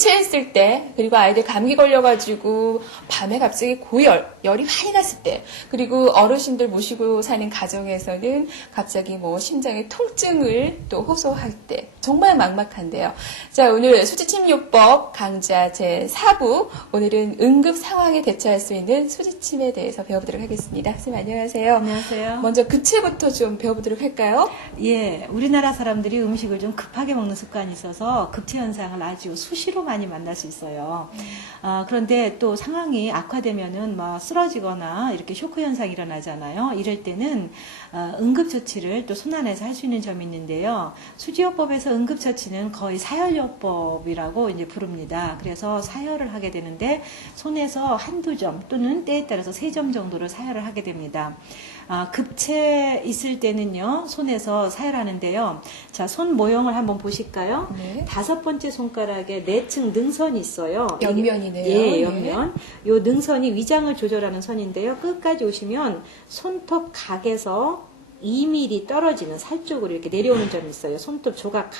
급체했을 때, 그리고 아이들 감기 걸려가지고 밤에 갑자기 고열, 열이 많이 났을 때, 그리고 어르신들 모시고 사는 가정에서는 갑자기 뭐 심장의 통증을 또 호소할 때, 정말 막막한데요. 자, 오늘 수지침요법 강좌 제4부, 오늘은 응급 상황에 대처할 수 있는 수지침에 대해서 배워보도록 하겠습니다. 선생님 안녕하세요. 안녕하세요. 먼저 급체부터 좀 배워보도록 할까요? 예, 우리나라 사람들이 음식을 좀 급하게 먹는 습관이 있어서 급체 현상을 아주 수시로 많이 만날 수 있어요. 그런데 또 상황이 악화되면은 뭐 쓰러지거나 이렇게 쇼크 현상이 일어나잖아요. 이럴 때는 응급처치를 또 손안에서 할 수 있는 점이 있는데요. 수지요법에서 응급처치는 거의 사열요법이라고 이제 부릅니다. 그래서 사열을 하게 되는데 손에서 한두 점 또는 때에 따라서 3점 정도를 사열을 하게 됩니다. 급체 있을 때는요, 손에서 사열하는데요. 자, 손 모형을 한번 보실까요? 네. 5번째 손가락에 내층 능선이 있어요. 옆면이네요. 예, 옆면. 요 능선이 위장을 조절하는 선인데요. 끝까지 오시면 손톱 각에서 2mm 떨어지는 살 쪽으로 이렇게 내려오는 점이 있어요. 손톱 조각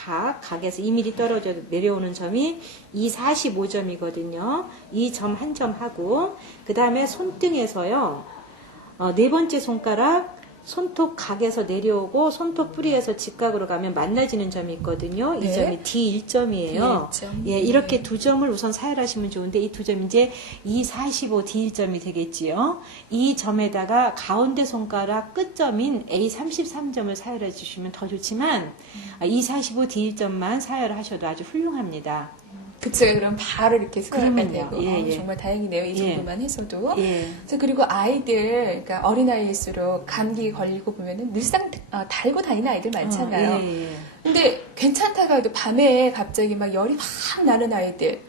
각에서 2mm 떨어져 내려오는 점이 245점이거든요. 이 점 한 점 하고, 그 다음에 손등에서요, 4번째 손가락, 손톱 각에서 내려오고 손톱 뿌리에서 직각으로 가면 만나지는 점이 있거든요. 네. 이 점이 D1점이에요. D1점. 예, 이렇게 두 점을 우선 사열하시면 좋은데 이 두 점이 이제 E45 D1점이 되겠지요. 이 점에다가 가운데 손가락 끝점인 A33점을 사열해 주시면 더 좋지만 E45 D1점만 사열하셔도 아주 훌륭합니다. 급체가 그럼 바로 이렇게 수혈할 그러면요. 되고 예, 예. 정말 다행이네요. 이 정도만 해서도. 예. 그래서 그리고 아이들, 그러니까 어린아이일수록 감기 걸리고 보면은 늘상 달고 다니는 아이들 많잖아요. 예, 예. 근데 괜찮다가 해도 밤에 갑자기 막 열이 확 나는 아이들,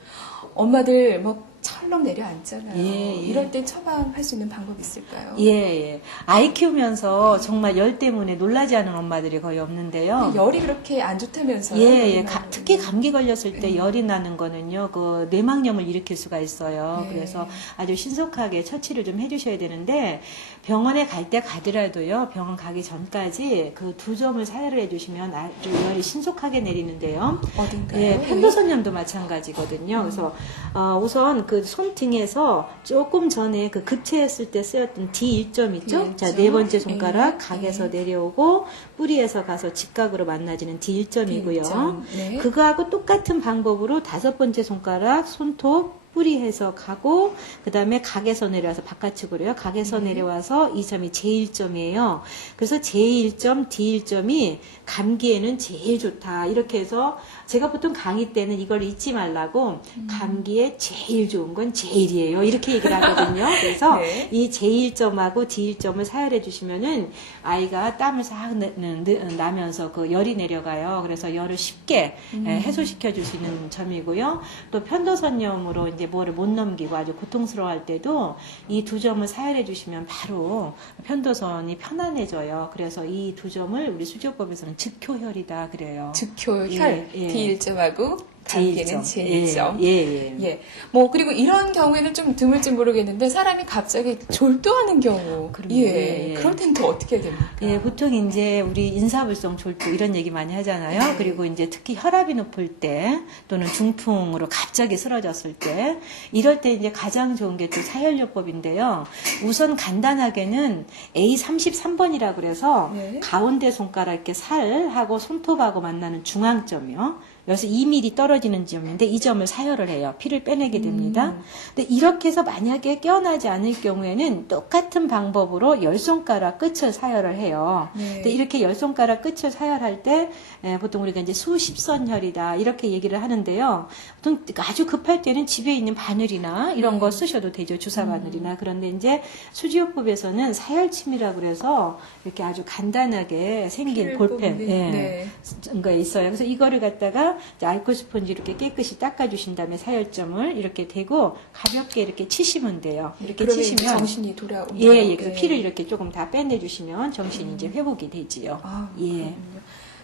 엄마들 막 철렁 내려앉잖아요. 예, 예. 이럴 때 처방할 수 있는 방법이 있을까요? 예, 예. 아이 키우면서 정말 열 때문에 놀라지 않은 엄마들이 거의 없는데요. 열이 그렇게 안 좋다면서요? 예, 예. 특히 감기 걸렸을 때 열이 나는 거는요, 그 뇌막염을 일으킬 수가 있어요. 네. 그래서 아주 신속하게 처치를 좀 해주셔야 되는데, 병원에 갈 때 가더라도요, 병원 가기 전까지 그 두 점을 사열을 해주시면 아주 열이 신속하게 내리는데요. 어딘가요? 예, 편도선염도 마찬가지거든요. 그래서 우선 그 손등에서 조금 전에 그 급체했을 때 쓰였던 D1점 있죠? D1점. 자, 4번째 손가락 예, 각에서 예. 내려오고 뿌리에서 가서 직각으로 만나지는 D1점이고요. D1점. 네. 그거하고 똑같은 방법으로 5번째 손가락 손톱 뿌리해서 가고 그 다음에 각에서 내려와서 바깥쪽으로요. 각에서 내려와서 이 점이 제1점이에요. 그래서 제1점, D1점이 감기에는 제일 좋다. 이렇게 해서 제가 보통 강의 때는 이걸 잊지 말라고 감기에 제일 좋은 건 제일이에요. 이렇게 얘기를 하거든요. 그래서 네. 이 제1점하고 D1점을 사열해 주시면은 아이가 땀을 싹 나면서 그 열이 내려가요. 그래서 열을 쉽게 해소시켜 줄 수 있는 점이고요. 또 편도선염으로 이제 뭐를 못 넘기고 아주 고통스러워할 때도 이 두 점을 사열해 주시면 바로 편도선이 편안해져요. 그래서 이 두 점을 우리 수지요법에서는 즉효혈이다 그래요. 즉효혈, 예, 예. D1점하고 감기는 제1점. 예. 예. 뭐, 그리고 이런 경우에는 좀 드물지 모르겠는데, 사람이 갑자기 졸도하는 경우. 그럼요. 예. 예. 그럴 땐 또 어떻게 해야 됩니까? 예, 보통 이제 우리 인사불성 졸도 이런 얘기 많이 하잖아요. 그리고 이제 특히 혈압이 높을 때 또는 중풍으로 갑자기 쓰러졌을 때 이럴 때 이제 가장 좋은 게 또 사열요법인데요. 우선 간단하게는 A33번이라고 그래서 네. 가운데 손가락 이렇게 살하고 손톱하고 만나는 중앙점이요. 여기서 2mm 떨어지는 점인데 이 점을 사열을 해요. 피를 빼내게 됩니다. 근데 이렇게 해서 만약에 깨어나지 않을 경우에는 똑같은 방법으로 열 손가락 끝을 사열을 해요. 네. 근데 이렇게 열 손가락 끝을 사열할 때 보통 우리가 이제 수십선혈이다 이렇게 얘기를 하는데요. 보통 아주 급할 때는 집에 있는 바늘이나 이런 거 쓰셔도 되죠. 주사 바늘이나. 그런데 이제 수지요법에서는 사열침이라고 그래서 이렇게 아주 간단하게 생긴 피를 볼펜 뽑는, 네. 거 있어요. 그래서 이거를 갖다가 이제 알코올 스펀지 이렇게 깨끗이 닦아주신 다음에 사열점을 이렇게 대고 가볍게 이렇게 치시면 돼요. 이렇게 그러면 치시면 정신이 돌아오죠. 예, 그래서 피를 이렇게 조금 다 빼내주시면 정신이 이제 회복이 되지요. 아, 예. 그렇군요.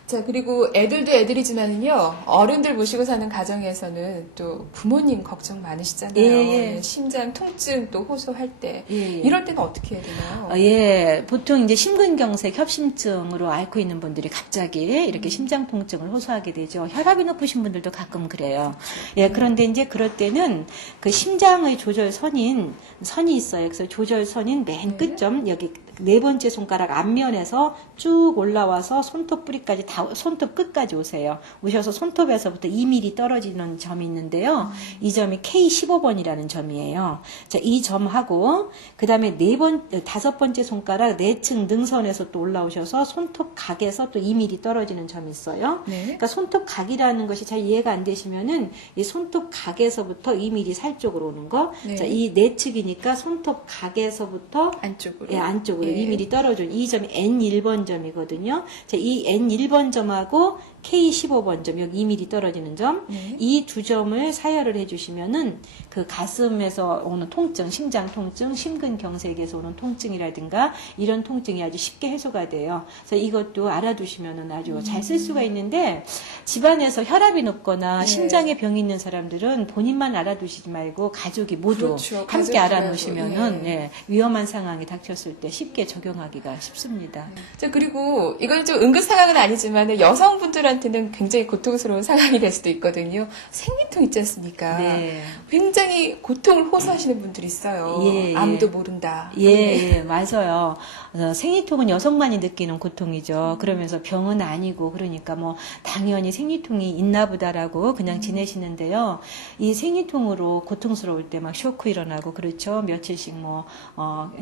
자, 그리고 애들도 애들이지만은요, 어른들 모시고 사는 가정에서는 또 부모님 걱정 많으시잖아요. 예. 심장 통증 또 호소할 때. 예. 이럴 때는 어떻게 해야 되나요? 예, 보통 이제 심근경색 협심증으로 앓고 있는 분들이 갑자기 이렇게 심장 통증을 호소하게 되죠. 혈압이 높으신 분들도 가끔 그래요. 예, 그런데 이제 그럴 때는 그 심장의 조절선이 있어요. 그래서 조절선인 맨 끝점 여기 네 번째 손가락 앞면에서 쭉 올라와서 손톱 뿌리까지 손톱 끝까지 오세요. 오셔서 손톱에서부터 2mm 떨어지는 점이 있는데요. 이 점이 K15번이라는 점이에요. 자, 이 점하고 그다음에 다섯 번째 손가락 내층 능선에서 또 올라오셔서 손톱 각에서 또 2mm 떨어지는 점이 있어요. 네. 그러니까 손톱 각이라는 것이 잘 이해가 안 되시면은 이 손톱 각에서부터 2mm 살 쪽으로 오는 거. 네. 자, 이 내측이니까 손톱 각에서부터 안쪽으로. 예, 안쪽으로 예. 2mm 떨어진 이 점이 N1번 점이거든요. 자, 이 N1번 점하고 K15번 점, 여기 2mm 떨어지는 점, 네. 이 두 점을 사열을 해주시면은 그 가슴에서 오는 통증, 심장 통증, 심근경색에서 오는 통증이라든가 이런 통증이 아주 쉽게 해소가 돼요. 그래서 이것도 알아두시면은 아주 잘 쓸 수가 있는데 집안에서 혈압이 높거나 네. 심장에 병이 있는 사람들은 본인만 알아두시지 말고 가족이 모두 그렇죠. 함께 가족이라도, 알아놓으시면은 예. 예, 위험한 상황이 닥쳤을 때 쉽게 적용하기가 쉽습니다. 자, 그리고 이건 좀 응급 상황은 아니지만 여성분들한테는 굉장히 고통스러운 상황이 될 수도 있거든요. 생리통 있지 않습니까? 네. 굉장히 고통을 호소하시는 분들이 있어요. 예, 예. 아무도 모른다. 예, 맞아요. 생리통은 여성만이 느끼는 고통이죠. 그러면서 병은 아니고, 그러니까 뭐, 당연히 생리통이 있나 보다라고 그냥 지내시는데요. 이 생리통으로 고통스러울 때 막 쇼크 일어나고, 그렇죠. 며칠씩 뭐,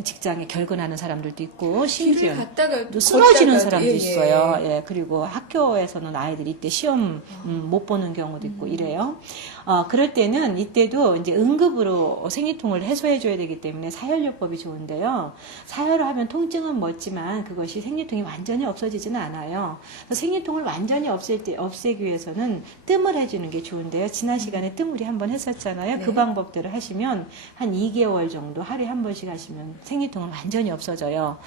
직장에 결근하는 사람들도 있고, 심지어 길을 갔다가 또 쓰러지는 걷다가도, 사람도 예, 예. 있어요. 예, 그리고 학교에서는 아이들이 이때 시험 못 보는 경우도 있고 이래요. 그럴 때는 이때도 이제 응급으로 생리통을 해소해줘야 되기 때문에 사혈요법이 좋은데요. 사혈을 하면 통증은 멎지만 그것이 생리통이 완전히 없어지지는 않아요. 그래서 생리통을 완전히 없애기 위해서는 뜸을 해주는 게 좋은데요. 지난 시간에 뜸 우리 한번 했었잖아요. 네. 그 방법대로 하시면 한 2개월 정도 하루에 한 번씩 하시면 생리통은 완전히 없어져요.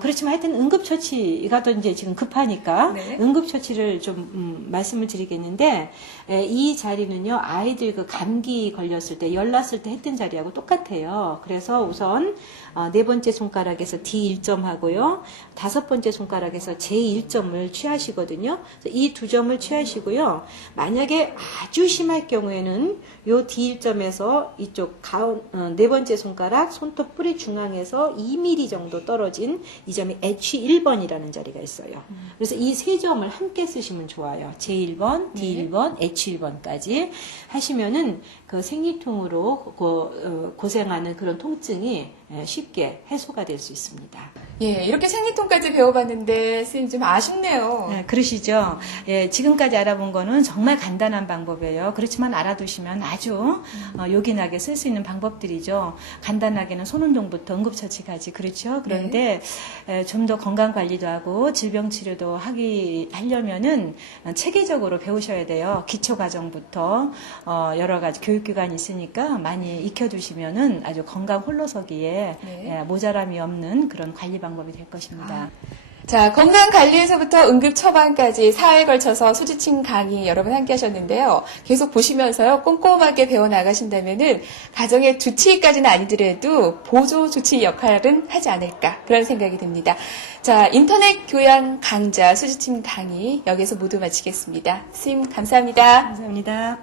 그렇지만 하여튼 응급처치가 또 이제 지금 급하니까 네. 응급처치를 좀 말씀을 드리겠는데 이 자리는요 아이들 그 감기 걸렸을 때 열났을 때 했던 자리하고 똑같아요. 그래서 우선 네 번째 손가락에서 D1점 하고요. 다섯 번째 손가락에서 J1점을 취하시거든요. 이 두 점을 취하시고요. 만약에 아주 심할 경우에는 요 D1점에서 이쪽 네 번째 손가락 손톱 뿌리 중앙에서 2mm 정도 떨어진 이 점이 H1번이라는 자리가 있어요. 그래서 이 세 점을 함께 쓰시면 좋아요. J1번, D1번, H1번까지 하시면은 그 생리통으로 고생하는 그런 통증이 쉽게 해소가 될 수 있습니다. 예, 이렇게 생리통까지 배워봤는데 선생님 좀 아쉽네요. 네, 그러시죠. 예, 지금까지 알아본 거는 정말 간단한 방법이에요. 그렇지만 알아두시면 아주 요긴하게 쓸 수 있는 방법들이죠. 간단하게는 손운동부터 응급처치까지 그렇죠. 그런데 좀 더 건강 관리도 하고 질병 치료도 하려면은 체계적으로 배우셔야 돼요. 기초 과정부터 여러 가지 교육기관이 있으니까 많이 익혀두시면은 아주 건강 홀로서기에 네. 모자람이 없는 그런 관리 방법이 될 것입니다. 자, 건강관리에서부터 응급 처방까지 4회에 걸쳐서 수지침 강의 여러분 함께 하셨는데요. 계속 보시면서요, 꼼꼼하게 배워나가신다면은, 가정의 주치의까지는 아니더라도 보조 주치의 역할은 하지 않을까, 그런 생각이 듭니다. 자, 인터넷 교양 강좌 수지침 강의, 여기서 모두 마치겠습니다. 선생님, 감사합니다. 감사합니다.